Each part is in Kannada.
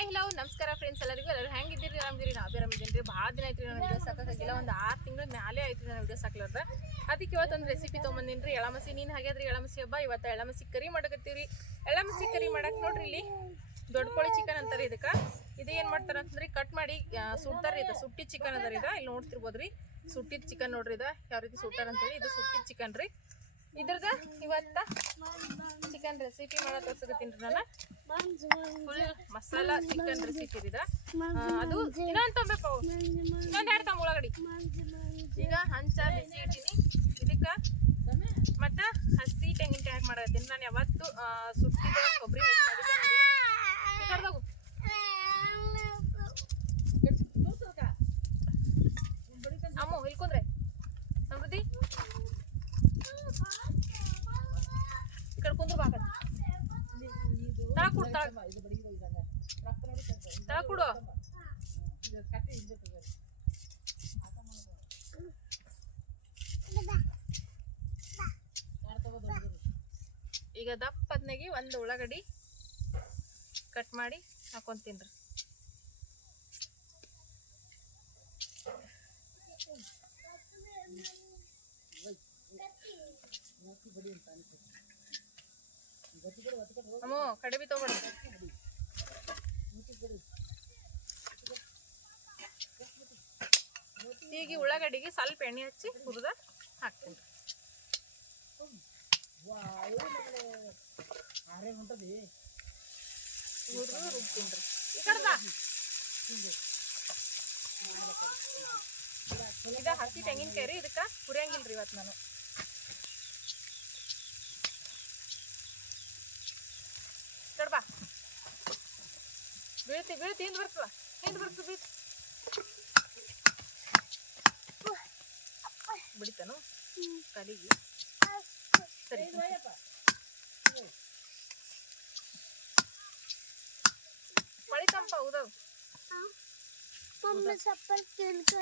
ಹಾಯ್ ಹಲೋ ನಮಸ್ಕಾರ ಫ್ರೆಂಡ್ಸ್ ಎಲ್ಲರಿಗೂ. ಎಲ್ಲರೂ ಹೆಂಗಿದ್ದೀರಿ? ಆರಾಮಿದ್ದೀರಿ ನಾವು ಆರಾಮಿದ್ದೀನಿ ರೀ ಭಾಳ ದಿನ ಆಯ್ತು ನಾನು ವಿಡಿಯೋ ಸಾಕಾಗಿಲ್ಲ ಒಂದು ಆರು ತಿಂಗಳ ಮ್ಯಾಲೆ ಆಯ್ತು ನಾನು ವಿಡಿಯೋ ಸಾಕ್ಲಾರ್ದ ಅದಕ್ಕೆ ಇವತ್ತೊಂದು ರೆಸಿಪಿ ತೊಗೊಂಬಂದಿನಿ ರೀ ಎಳಮಸಿ, ನೀನು ಹಾಗಾದ್ರಿ ಎಳಮಸಿ ಹಬ್ಬ? ಇವತ್ತು ಎಳಮಸಿ ಕರಿ ಮಾಡಕತ್ತೀವಿ ಎಳಮಸಿ ಕರಿ ಮಾಡಕ್ಕೆ ನೋಡ್ರಿ ಇಲ್ಲಿ ದೊಡ್ಡ ಕೋಳಿ ಚಿಕನ್ ಅಂತಾರೆ ಇದಕ್ಕೆ. ಇದು ಏನು ಮಾಡ್ತಾರೆ ಅಂತಂದ್ರೆ ಕಟ್ ಮಾಡಿ ಸುಡ್ತಾರೆ ಇದು. ಸುಟ್ಟಿ ಚಿಕನ್ ಅದ ಇದ. ಇಲ್ಲಿ ನೋಡ್ತಿರ್ಬೋದ್ರಿ. ಸುಟ್ಟಿದ ಚಿಕನ್ ನೋಡ್ರಿ ಇದು. ಯಾವ ರೀತಿ ಸುಟ್ಟಾರ ಅಂತೇಳಿ ಇದು ಸುಟ್ಟಿದ ಚಿಕನ್ ರೀ. ಇದ್ರದ ಇವತ್ತ ಚಿಕನ್ ರೆಸಿಪಿ ಮಾಡೋ ತೋರಿಸ್ಕೊತೀನಿ ನಾನು. ಫುಲ್ ಮಸಾಲಾ ಚಿಕನ್ ರೆಸಿಪಿ ಇದ. ಅದು ಇನ್ನೊಂದು ಅವು. ಇನ್ನೊಂದು ಎರಡು ಈಗ ಹಂಚ, ಬಿಸಿ ಇಟ್ಟಿನಿ. ಇದಕ್ಕೆ ಮತ್ತು ಹಸಿ ತೆಂಗಿನಕಾಯಿ ಹಾಕಿ ಮಾಡತ್ತೀನಿ ನಾನು ಯಾವತ್ತು ಸುಟ್ಟಿದ ಕೊಬ್ಬರಿ ಹಾಕಿ ಮಾಡಿದ್ದೆ ನೋಡಿ. ಈ ಕಡೆ ತಗೋ. ಅಮ್ಮು ಇಲ್ಲಿ ಕುಂದ್ರೆ ಸಮೃದ್ಧಿ ಈ ಕಡೆ ಕುಂದ್ರ ಬಾಕ ಕೊಡು ಈಗ ದಪ್ಪದ್ನಾಗಿ ಒಂದು ಉಳ್ಳಾಗಡ್ಡಿ ಕಟ್ ಮಾಡಿ ಹಾಕೊಂತೀನಿ ರೀ ಅಮ್ಮು ಕಡಿಮೆ ತಗೊಂಡು ಈಗ ಈ ಉಳ್ಳಾಗಡ್ಡಿಗೆ ಸ್ವಲ್ಪ ಎಣ್ಣೆ ಹಚ್ಚಿ ಹುರಿದ ಹಾಕ್ತೀನಿ. ಹುರಿದು ರುಬ್ತೀನಿ ರೀ ಈ ಕಡೆ ಬಾ. ಇದ ಹಸಿ ತೆಂಗಿನಕಾಯಿ ರೀ, ಇದಕ್ಕೆ ಹುರಿಯಂಗಿಲ್ರಿ ಇವತ್ತು ನಾನು ಈ ಕಡೆ ಬಾ ಬೀಳ್ತಿ ಬೀಳ್ತಿ ಹಿಂದೆ ಬರ್ತದ ಹಿಂದೆ ಬರ್ತದ ಬೀಳ್ತಿ. ಬಿಡಿತಾನು? ಕಾಲಿಗೆ. ಸರಿ. ಮಳಿ ತಂಪ ಹೌದವ್ ಮಮ್ಮಿ ಸಪ್ಪರ್ ತಿನ್ಕ.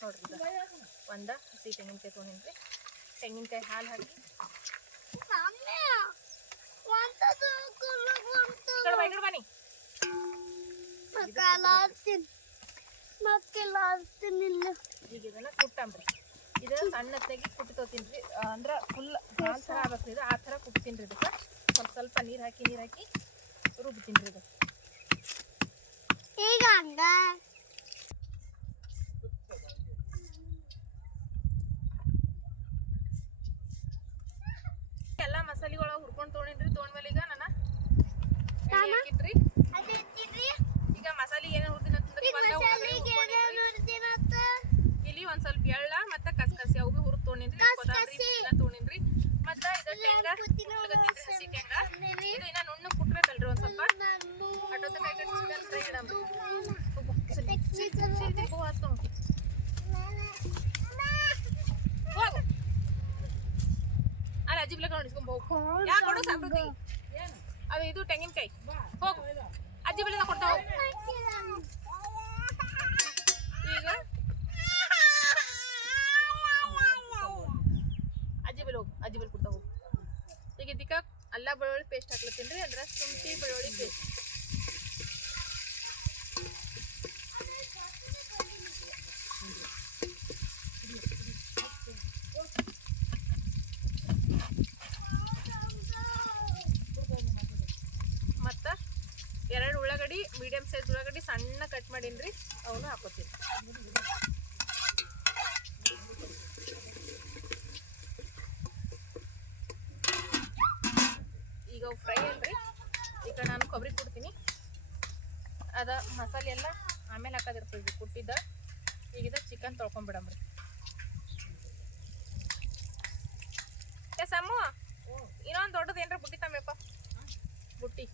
ನೋಡ್ರಿ ಒಂದ ಹಸಿ ತೆಂಗಿನಕಾಯಿ ತೊಗೊಂಡಿನ್ರಿ. ತೆಂಗಿನಕಾಯಿ ಹಾಲು ಹಾಕಿ ಕುಟ್ಟಂಬ್ರಿ. ಇದು ಸಣ್ಣ ತೆಗಿ ಕುಟ್ಟಿ ತೊಗೊತೀನಿ ಅಂದ್ರ ಫುಲ್ ಹಾಲು ಥರ ಆಗ್ಬೇಕು ಇದು. ಆ ಥರ ಕುಟ್ತೀನಿ ರೀ ಇದಕ್ಕೆ. ಸ್ವಲ್ಪ ಸ್ವಲ್ಪ ನೀರು ಹಾಕಿ ನೀರು ಹಾಕಿ ರುಬ್ತೀನಿ ರೀ ಇದು ಈಗ ಹಂಗ ಎಲ್ಲ ಮಸಾಲೆಗಳ ಹುರ್ಕೊಂಡು ತೊಗೊಂಡಿನ್ರಿ ತೊಗೊಂಡ್ಮೇಲೆ ಈಗ ನಾನು ಎಣ್ಣೆ ಹಾಕಿದ್ರಿ ಅದೇ ತಿನ್ರಿ ಈಗ ಮಸಾಲೆ ಏನೇನು ಹುರ್ದಿನ ಅಂತಂದ್ರೆ ಈಗ ಒಂದ ಉಳ್ಳಾಗಡ್ಡಿ ಮಸಾಲೆಗೆ ಹುರ್ಕೊಂಡಿನ್ರಿ ನೋಡ್ತೀನಂತ ಇಲ್ಲಿ ಒಂದ್ ಸ್ವಲ್ಪ ಎಳ್ಳ ಮತ್ತ ಕಸ್ಕಸಿ ಅವು ಭೀ ಹುರ್ದ್ ತೊಗೊಂಡಿನ್ರಿ ಕೊತ್ತಂಬರಿ ಕಸ್ಕಸಿ. ಎಲ್ಲ ತೊಗೊಂಡಿನ್ರಿ ಮತ್ತ ಇದು ಶೇಂಗಾ ಕುಟ್ಲಕತ್ತೀನ್ರಿ ಹಸಿ ಶೇಂಗಾ ಇದು ಇನ್ನ ನುಣ್ಣು ಕುಟ್ಬೇಕಲ್ರಿ ಒಂದ್ ಸ್ವಲ್ಪ ಅಟೋದ ಕೈ ಕಟ್ಟಿ ಚಿಕನ್ ಫ್ರೈ ಇಡಂಬ್ರಿ ಹೋಗು, ಸರಿ, ಸರಿ, ಸರಿ, ಸರಿ, ಹೋಗು, ಹತ್ತು ಹೋಗು. ಹೋಗು. ಅಲ್ಲಿ ಅಜ್ಜಿ ಬಿಲಕ ನೋಡಿಸ್ಕೊಂಡ್ ಹೋಗು ಯಾ ಕೊಡು ಸಮೃದ್ಧಿ ಅದು ಇದು ತೆಂಗಿನಕಾಯಿ ಹೋಗು ಅಜ್ಜಿ ಬಿಲಕ ಕೊಡ್ತಾ ಹೋಗು ಈಗ ಅಜ್ಜಿ ಬೆಲೆ ಹೋಗು ಅಜ್ಜಿ ಬೆಲೆ ಕೊಡ್ತಾ ಹೋಗು ಈಗ ಇದಕ್ಕೆ ಅಲ್ಲ ಬೆಳ್ಳುಳ್ಳಿ ಪೇಸ್ಟ್ ಹಾಕ್ಲತ್ತೀನಿ ರೀ ಅಂದ್ರೆ ಶುಂಠಿ ಬೆಳ್ಳುಳ್ಳಿ ಪೇಸ್ಟ್ ಮತ್ತು ಎರಡು ಉಳ್ಳಾಗಡ್ಡಿ ಮೀಡಿಯಮ್ ಸೈಜ್ ಉಳ್ಳಾಗಡ್ಡಿ ಸಣ್ಣ ಕಟ್ ಮಾಡೀನಿ ರೀ ಅವನು ಹಾಕೋತೀನಿ. ಈಗ ಫ್ರೈ ಅಲ್ರಿ. ಈಗ ನಾನು ಕೊಬ್ಬರಿ ಕೊಡ್ತೀನಿ. ಅದ ಮಸಾಲೆ ಎಲ್ಲ ಆಮೇಲೆ ಹಾಕೋದಿರ್ತೀವಿ ಕುಟ್ಟಿದ್ದ. ಈಗಿದ ಚಿಕನ್ ತೊಳ್ಕೊಂಬಿಡಮ್ರಿ ಏ ಸಮ್ಮು ಇನ್ನೊಂದು ದೊಡ್ಡದು ಏನ್ರ ಬುಟ್ಟಿ ತಮ್ಮಪ್ಪ ಬುಟ್ಟಿ.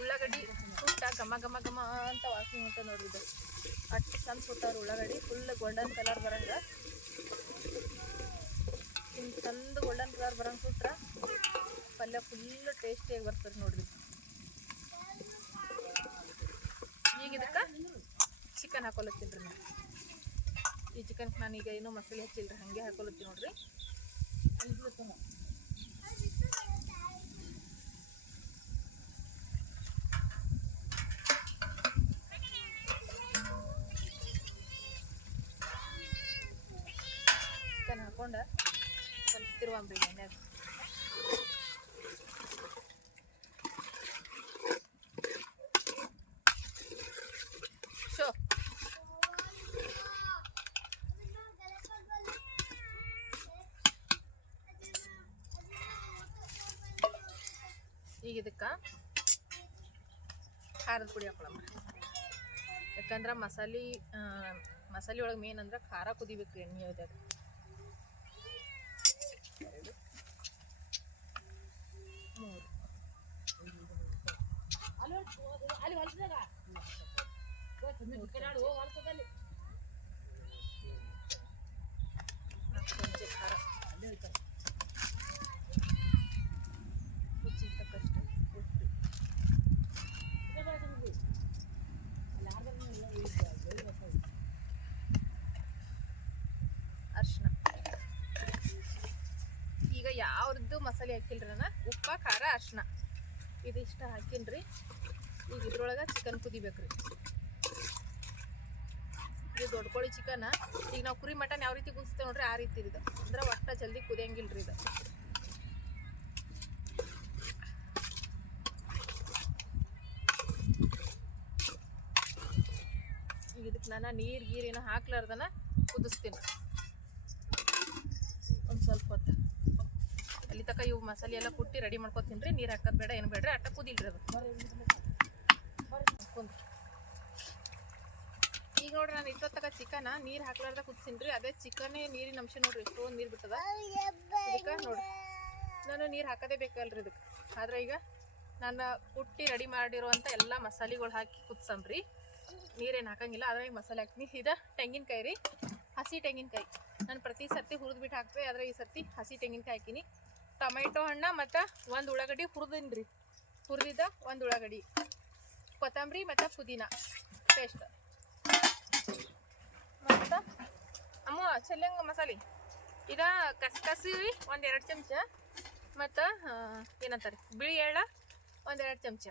ಉಳ್ಳಾಗಡ್ಡಿ ಸುಟ್ಟ ಘಮ ಘಮ ಘಮ ಅಂತ ವಾಸನೆ ಅಂತ ನೋಡ್ರಿ ಇದು. ಅಷ್ಟು ಚಂದ ಸುಟ್ಟಾರ ಉಳ್ಳಾಗಡ್ಡಿ ಫುಲ್ ಗೋಲ್ಡನ್ ಕಲರ್ ಬರಂಗ. ಹಿಂಗೆ ಚಂದ ಗೋಲ್ಡನ್ ಕಲರ್ ಬರಂಗ ಸುಟ್ರೆ ಪಲ್ಯ ಫುಲ್ ಟೇಸ್ಟಿಯಾಗಿ ಬರ್ತದೆ ನೋಡ್ರಿ. ಈಗ ಇದಕ್ಕೆ ಚಿಕನ್ ಹಾಕೊಲತ್ತೀನಿ ರೀ ನಾನು ಈ ಚಿಕನ್ ನಾನೀಗ ಏನೂ ಮಸಾಲೆ ಹಚ್ಚಿಲ್ರಿ, ಹಾಗೆ ಹಾಕೊಲತ್ತೀನಿ ನೋಡ್ರಿ ಚಿಕನ್ ಹಾಕೊಂಡ ಸ್ವಲ್ಪ ತಿರುವಂಬ್ರಿ ಎಣ್ಣೆಗೆ ಶೋ ಈಗ ಇದಕ್ಕೆ ಖಾರದ ಪುಡಿ ಹಾಕೊಳಮ್ಮ ಯಾಕಂದ್ರೆ ಮಸಾಲೆ ಆ, ಮಸಾಲೆ ಒಳಗೆ ಮೇನ್ ಅಂದ್ರೆ ಖಾರ ಕುದಿಬೇಕು ಎಣ್ಣೆ ಒಳಗೆ ನಾಲ್ಕು ಹೊಲಸದಾಗ? ಅರ್ಶಿನ. ಈಗ ಯಾವ್ದು ಮಸಾಲೆ ಹಾಕಿಲ್ರಿ ನಾನು ಉಪ್ಪ ಖಾರ ಅರ್ಶಿನ. ಇದಿಷ್ಟ ಹಾಕಿನ್ರಿ. ಈಗ ಇದ್ರೊಳಗೆ ಚಿಕನ್ ಕುದಿಬೇಕ್ರಿ. ಇದು ದೊಡ್ಡ ಕೋಳಿ ಚಿಕನ್ ಈಗ ನಾವು ಕುರಿ ಮಟನ್ ಯಾವ ರೀತಿ ಕುದಿಸ್ತೇವೆ ನೋಡ್ರಿ, ಆ ರೀತಿ ಇದು. ಅಂದ್ರೆ ಒಟ್ಟ ಜಲ್ದಿ ಕುದಿಯಂಗಿಲ್ರಿ ಇದು. ಈಗ ಇದಕ್ಕೆ ನಾನು ನೀರು ಗೀರೇನು ಹಾಕ್ಲಾರ್ದನ ಕುದಿಸ್ತೀನಿ. ಒಂದು ಸ್ವಲ್ಪ ಹೊತ್ತು. ಅಲ್ಲಿ ತಕ ಇವು ಮಸಾಲೆ ಎಲ್ಲ ಕುಟ್ಟಿ ರೆಡಿ ಮಾಡ್ಕೊತೀನಿ ರೀ ನೀರು ಹಾಕೋದು ಬೇಡ, ಏನು ಬೇಡ್ರಿ, ಅಟ್ಟ ಕುದಿಲ್ರಿ ಅದು. ಈಗ ನೋಡ್ರಿ, ನಾನು ಇಷ್ಟೊತ್ತಕ ಚಿಕನ ನೀರು ಹಾಕ್ಲಾರ್ದ ಕುದಿಸಿನ್ರಿ ಅದೇ ಚಿಕನೇ ನೀರಿನ ಅಂಶ ನೋಡ್ರಿ ಎಷ್ಟೊಂದು ನೀರು ಬಿಟ್ಟದ. ಇದಕ್ಕೆ ನೋಡ್ರಿ. ನಾನು ನೀರು ಹಾಕೋದೇ ಬೇಕಲ್ರಿ ಇದಕ್ಕೆ. ಆದ್ರೆ ಈಗ ನಾನು ಕುಟ್ಟಿ ರೆಡಿ ಮಾಡಿರುವಂಥ ಎಲ್ಲ ಮಸಾಲೆಗಳು ಹಾಕಿ ಕುದ್ಸಂಬ್ರಿ. ನೀರೇನು ಹಾಕಂಗಿಲ್ಲ ಅದ್ರಾಗ ಮಸಾಲೆ ಹಾಕ್ತೀನಿ. ಇದು ತೆಂಗಿನಕಾಯಿ ರೀ, ಹಸಿ ತೆಂಗಿನಕಾಯಿ. ನಾನು ಪ್ರತಿ ಸರ್ತಿ ಹುರಿದು ಬಿಟ್ಟು ಹಾಕ್ತೆ, ಆದರೆ ಈ ಸರ್ತಿ ಹಸಿ ತೆಂಗಿನಕಾಯಿ ಹಾಕಿನಿ. ಟೊಮೆಟೊ ಹಣ್ಣು ಮತ್ತು ಒಂದು ಉಳ್ಳಾಗಡ್ಡಿ ಹುರಿದಿನ್ರಿ. ಹುರಿದಿದ್ದ ಒಂದು ಉಳ್ಳಾಗಡ್ಡಿ. ಕೊತ್ತಂಬರಿ ಮತ್ತು ಪುದೀನ. ಪೇಸ್ಟ್. ಮತ್ತು? ಅಮ್ಮ, ಚೆಲ್ಲಂಗ ಮಸಾಲೆ. ಇದು ಕಸಕಸಿ ಒಂದು ಎರಡು ಚಮಚ. ಮತ್ತು ಏನಂತಾರೆ? ಬಿಳಿ ಎಳ್ಳ ಒಂದು ಎರಡು ಚಮಚ.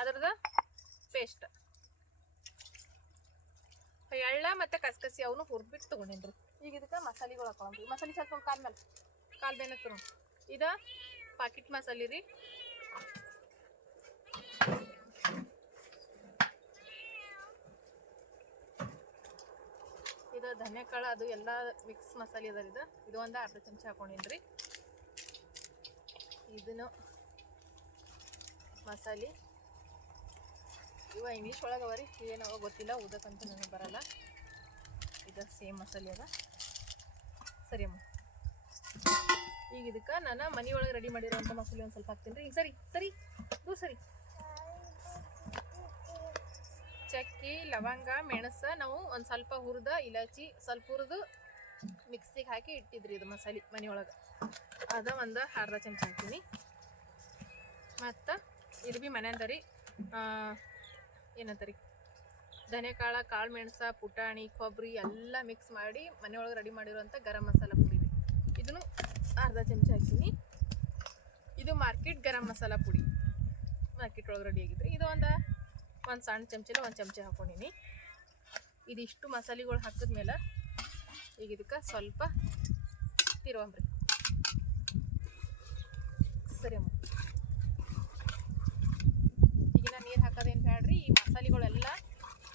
ಅದ್ರದ್ದು ಪೇಸ್ಟ್. ಎಳ್ಳ ಮತ್ತು ಕಸಕಸಿ ಅವನು ಹುರಿದ್ಬಿಟ್ಟು ತೊಗೊಂಡೇನ್ರಿ. ಈಗ ಇದಕ್ಕೆ ಮಸಾಲೆಗಳು ಹಾಕೊಂಡ್ರಿ ಮಸಾಲೆ ಸ್ವಲ್ಪ ಕಾಲ್ಮೇಲೆ ಮೇಲೆ ಕಾಲ್ ಇದು ಪಾಕಿಟ್ ಮಸಾಲೆ ರೀ. ಇದು ಧನ್ಯಕಾಳು, ಅದು ಎಲ್ಲ ಮಿಕ್ಸ್ ಮಸಾಲೆ ಅದ ಇದು. ಇದು ಒಂದು ಅರ್ಧ ಚಮಚ ಹಾಕೊಂಡಿನ್ರಿ ಇದನ್ನು ಮಸಾಲೆ. ಇವ ಇಂಗ್ಲೀಷ್ ಒಳಗೆ ಅವ ರೀ. ಇದೇನವ ಗೊತ್ತಿಲ್ಲ ಊದಕ್ಕಂತ ನನಗೆ ಬರಲ್ಲ. ಇದು ಸೇಮ್ ಮಸಾಲೆ ಅದ. ಸರಿ ಅಮ್ಮ. ಈಗ ಇದಕ್ಕೆ ನಾನು ಮನೆಯೊಳಗೆ ರೆಡಿ ಮಾಡಿರೋಂಥ ಮಸಾಲೆ ಒಂದು ಸ್ವಲ್ಪ ಹಾಕ್ತೀನಿ ರೀ. ಸರಿ ಸರಿ ಹ್ಞೂ ಸರಿ. ಚಕ್ಕಿ ಲವಂಗ, ಮೆಣಸ, ನಾವು ಒಂದು ಸ್ವಲ್ಪ ಹುರಿದ ಇಲಾಚಿ ಸ್ವಲ್ಪ ಹುರಿದು ಮಿಕ್ಸಿಗೆ ಹಾಕಿ ಇಟ್ಟಿದ್ರಿ ಇದು ಮಸಾಲೆ ಮನೆಯೊಳಗೆ. ಅದ ಒಂದು ಅರ್ಧ ಚಮಚ ಹಾಕೀನಿ. ಮತ್ತು ಇದು ಭೀ ಮನೆಯಂದರಿ ಏನಂತಾರೆ, ಧನೆಕಾಳ, ಕಾಳು ಮೆಣಸ, ಪುಟಾಣಿ ಕೊಬ್ಬರಿ ಎಲ್ಲ ಮಿಕ್ಸ್ ಮಾಡಿ ಮನೆಯೊಳಗೆ ರೆಡಿ ಮಾಡಿರುವಂಥ ಗರಂ ಮಸಾಲ ಪುಡಿ ಇದನ್ನು ಅರ್ಧ ಚಮಚ ಹಾಕೀನಿ. ಇದು ಮಾರ್ಕೆಟ್ ಗರಂ ಮಸಾಲ ಪುಡಿ. ಮಾರ್ಕೆಟ್ ಒಳಗೆ ರೆಡಿ ಆಗಿದ್ರಿ. ಇದು ಒಂದು ಒಂದು ಸಣ್ಣ ಚಮಚಲ ಒಂದು ಚಮಚ ಹಾಕೊಂಡಿನಿ. ಇದಿಷ್ಟು ಮಸಾಲೆಗಳು ಹಾಕಿದ್ಮೇಲೆ ಈಗ ಇದಕ್ಕೆ ಸ್ವಲ್ಪ ತಿರುವಂಬ್ರಿ. ಸರಿ ಅಮ್ಮ. ಈಗಿನ ನೀರು ಹಾಕೋದೇನು ಬೇಡ್ರಿ ಈ ಮಸಾಲೆಗಳೆಲ್ಲ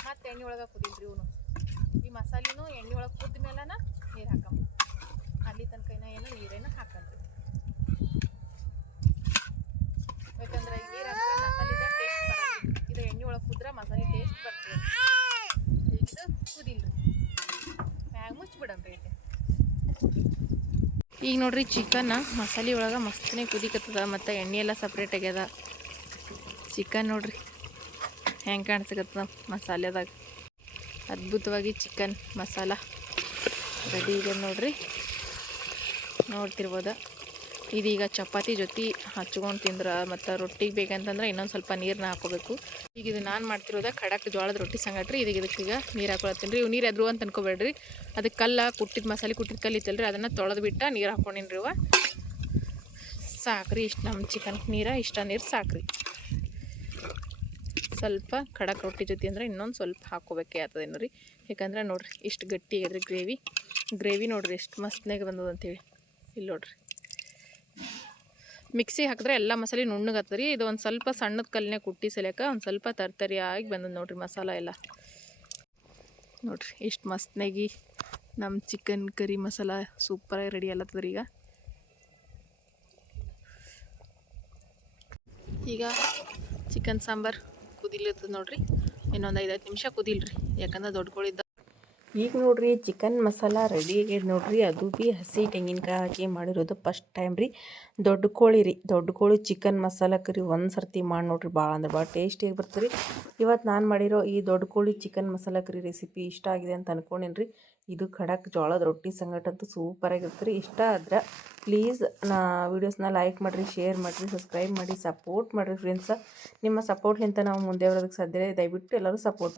ಮತ್ತು ಎಣ್ಣೆ ಒಳಗೆ ಕುದೀಲ್ರಿ ಇವನು. ಈ ಮಸಾಲೆನೂ ಎಣ್ಣೆ ಒಳಗೆ ಕುದ್ದ ಮೇಲೆ ನೀರು ಹಾಕಮ್ಮ. ಅಲ್ಲಿ ತನಕ ಏನೋ ಏನು ನೀರೇನು ಹಾಕಲ್ರಿ ಯಾಕಂದ್ರೆ ಈ ನೀರು ಹಾಕಿದ್ರೆ ಮಸಾಲಿದ ಟೇಸ್ಟ್ ಬರಂಗಿಲ್ಲ ಇದು ಎಣ್ಣೆ ಒಳಗೆ ಕುದ್ರೆ ಮಸಾಲೆ ಟೇಸ್ಟ್ ಬರ್ತದೆ ಈಗ ಇದು ಕುದಿಲ್ರಿ ಮ್ಯಾಗ ಮುಚ್ಚಿಬಿಡಮ್ರಿ ಈಗ ಈಗ ನೋಡ್ರಿ ಚಿಕನ್ ಮಸಾಲೆ ಒಳಗೆ ಮಸ್ತನೇ ಕುದಿಕತ್ತದ ಮತ್ತು ಎಣ್ಣೆ ಎಲ್ಲ ಸಪ್ರೇಟ್ ಆಗ್ಯದ. ಚಿಕನ್ ನೋಡ್ರಿ ಹೆಂಗೆ ಕಾಣಿಸ್ಕತ್ತದ ಮಸಾಲೆದಾಗ. ಅದ್ಭುತವಾಗಿ ಚಿಕನ್ ಮಸಾಲ ರೆಡಿ ಇದೆ ನೋಡ್ರಿ. ನೋಡ್ತಿರ್ಬೋದ? ಇದೀಗ ಚಪಾತಿ ಜೊತೆ ಹಚ್ಕೊಂಡು ತಿಂದ್ರೆ ಮತ್ತು ರೊಟ್ಟಿಗೆ ಬೇಕಂತಂದ್ರೆ ಇನ್ನೊಂದು ಸ್ವಲ್ಪ ನೀರನ್ನ ಹಾಕೋಬೇಕು. ಈಗ ಇದು ನಾನು ಮಾಡ್ತಿರೋದ ಖಡಕ್ ಜೋಳದ ರೊಟ್ಟಿ ಸಂಗಟ್ರಿ. ಇದಕ್ಕೆ ಇದಕ್ಕೆ ಈಗ ನೀರು ಹಾಕೊಳತ್ತೀನಿ ರೀ. ಇವು ನೀರು ಎದ್ರು ಅಂತ ಅನ್ಕೋಬೇಡ್ರಿ. ಅದಕ್ಕೆ ಕಲ್ಲ, ಕುಟ್ಟಿದ ಮಸಾಲೆ, ಕುಟ್ಟಿದ ಕಲ್ಲು ಇತ್ತಲ್ರಿ. ಅದನ್ನು ತೊಳೆದು ಬಿಟ್ಟು ನೀರು ಹಾಕೊಂಡಿನಿ ರೀ ಸಾಕ್ರಿ ಇಷ್ಟು ನಮ್ಮ ಚಿಕನ್ ನೀರ, ಇಷ್ಟ ನೀರು ಸಾಕ್ರಿ. ಸ್ವಲ್ಪ ಖಡಕ್ ರೊಟ್ಟಿ ಜೊತೆ ಅಂದ್ರೆ ಇನ್ನೊಂದು ಸ್ವಲ್ಪ ಹಾಕೋಬೇಕೇ ಆಗ್ತದೇನು ರೀ. ಯಾಕಂದ್ರೆ ನೋಡ್ರಿ ಇಷ್ಟು ಗಟ್ಟಿ ಆಗ್ಯದ್ರಿ ಗ್ರೇವಿ. ಗ್ರೇವಿ ನೋಡ್ರಿ ಎಷ್ಟು ಮಸ್ತ್ನಾಗ ಬಂದದ ಅಂತೇಳಿ. ಇಲ್ಲಿ ನೋಡ್ರಿ. ಮಿಕ್ಸಿ ಹಾಕಿದ್ರೆ ಎಲ್ಲ ಮಸಾಲೆ ನುಣ್ಣಗತ್ತದ ರೀ, ಇದು ಒಂದು ಸ್ವಲ್ಪ ಸಣ್ಣದ ಕಲ್ಲಿನೇ ಕುಟ್ಟಿ ಸಲಕ ಒಂದು ಸ್ವಲ್ಪ ತರ್ತರಿಯಾಗಿ ಬಂದದ ನೋಡ್ರಿ ಮಸಾಲ ಎಲ್ಲ. ನೋಡ್ರಿ, ಇಷ್ಟು ಮಸ್ತ್ನಾಗಿ ನಮ್ಮ ಚಿಕನ್ ಕರಿ ಮಸಾಲ ಸೂಪರಾಗಿ ರೆಡಿ ಅಲ್ಲತ್ತದ ರೀ ಈಗ. ಈಗ ಚಿಕನ್ ಸಾಂಬಾರು ಕುದಿಲತ್ತದ ನೋಡ್ರಿ. ಇನ್ನೊಂದು ಐದೈದು ನಿಮಿಷ ಕುದಿಲ್ರಿ, ಯಾಕಂದ್ರೆ ದೊಡ್ಡ ಕೋಳಿದ್ದ. ಈಗ ನೋಡ್ರಿ ಚಿಕನ್ ಮಸಾಲ ರೆಡಿ ಆಗಿದೆ ನೋಡ್ರಿ. ಅದು ಬಿ ಹಸಿ ತೆಂಗಿನಕಾಯಿ ಹಾಕಿ ಮಾಡಿರೋದು ಫಸ್ಟ್ ಟೈಮ್ ರೀ. ದೊಡ್ಡ ಕೋಳಿ ರೀ. ದೊಡ್ಡ ಕೋಳಿ ಚಿಕನ್ ಮಸಾಲ ಕರಿ ಒಂದು ಸರ್ತಿ ಮಾಡಿ ನೋಡ್ರಿ. ಭಾಳ ಅಂದ್ರೆ ಭಾಳ ಟೇಸ್ಟಿಯಾಗಿ ಬರ್ತದೆ ರೀ. ಇವತ್ತು ನಾನು ಮಾಡಿರೋ ಈ ದೊಡ್ಡ ಕೋಳಿ ಚಿಕನ್ ಮಸಾಲ ಕರಿ ರೆಸಿಪಿ ಇಷ್ಟ ಆಗಿದೆ ಅಂತ ಅನ್ಕೊಂಡೇನಿ ರೀ. ಇದು ಖಡಕ್ ಜೋಳದ ರೊಟ್ಟಿ ಸಂಗಟಂತೂ ಸೂಪರಾಗಿರುತ್ತೆ ರೀ. ಇಷ್ಟ ಆದ್ರೆ ಪ್ಲೀಸ್ ನಾ ವೀಡಿಯೋಸ್ನ ಲೈಕ್ ಮಾಡಿರಿ ಶೇರ್ ಮಾಡಿರಿ ಸಬ್ಸ್ಕ್ರೈಬ್ ಮಾಡಿ ಸಪೋರ್ಟ್ ಮಾಡಿರಿ ಫ್ರೆಂಡ್ಸ ನಿಮ್ಮ ಸಪೋರ್ಟ್ಲಿಂತ ನಾವು ಮುಂದೆ ಬರೋದಕ್ಕೆ ಸಾಧ್ಯ ದಯವಿಟ್ಟು ಎಲ್ಲರೂ ಸಪೋರ್ಟ್